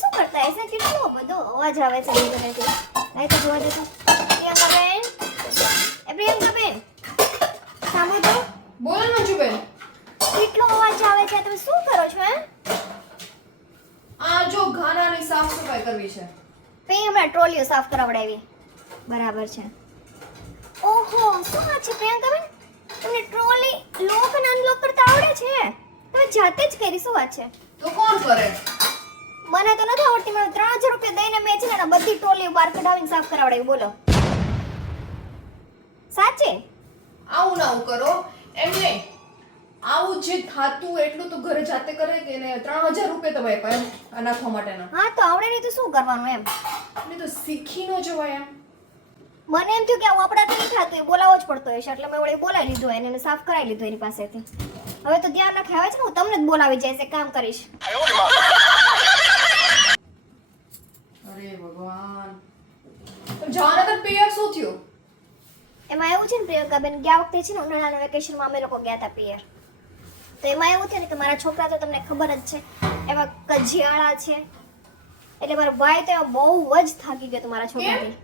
શું કરતા હશે? કેટલો બધો અવાજ આવે છે ઘરેથી. લાઈ તો જોવા દે તો. પ્રિયંકાબેન, પ્રિયંકાબેન, સાંભળો તો. બોલો મંજુબેન. કેટલો અવાજ આવે છે. તમે શું કરો છો હે? આ જો ઘાનાની સાફ સફાઈ કરવી છે. મેં હમણાં ટ્રોલીઓ સાફ કરાવડાવી. બરાબર છે. ઓહો, શું વાત છે પ્રિયંકાબેન? તમને ટ્રોલી લોક અને અનલોક કરતા આવડે છે? તમે જાતે જ કરી. શું વાત છે? તો કોણ કરે? મને તો નથી આવડતી. મને 3000 રૂપિયા દઈને મેં છે ને બધી ટ્રોલીઓ બહાર કઢાવીને સાફ કરાવડાવી. બોલો સાચે? આવું ના કરો એમ નહીં. આવું જે થાતું એટલું તો ઘરે જાતે કરે કે એને 3000 રૂપિયા તમે આપ્યા એમ આ નાખવા માટેના. હા તો આવડે નહીં તો શું કરવાનું એમ? એટલે તો શીખી ન જવાય એમ. મને એમ થયું કે આવું આપણાથી નહીં થતું, એ બોલાવવો જ પડતો હશે એટલે મેં વળી બોલાવી લીધો એને અને સાફ કરાવી લીધો એની પાસેથી. હવે તો ધ્યાન રાખે આવે છે ને હું તમને જ બોલાવી જઈશ, એક કામ કરીશ. અરે ભગવાન. તો જવાના તો પિયર શું થયું? એમાં એવું છે ને પ્રિયંકાબેન, ગયા વખતે છે ને ઉનાળાના વેકેશનમાં અમે લોકો ગયા હતા પિયર. તો એમાં એવું થયું ને કે મારા છોકરા તો તમને ખબર જ છે એવા કજિયાળા છે. એટલે મારો ભાઈ તો એમાં બહુ જ થાકી ગયો હતો મારા છોકરાથી.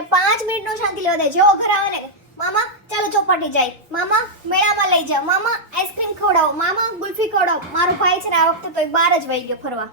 એ 5 મિનિટનો શાંતિ લેવા દે. જેવો ઘર આવે ને, મામા ચાલો ચોપાટી જાય, મામા મેળામાં લઈ જાઓ, મામા આઈસ્ક્રીમ ખવડાવો, મામા ગુલ્ફી ખવડાવો. મારો ભાઈ છે ને આ વખતે તો બહાર જ વહી ગયો ફરવા.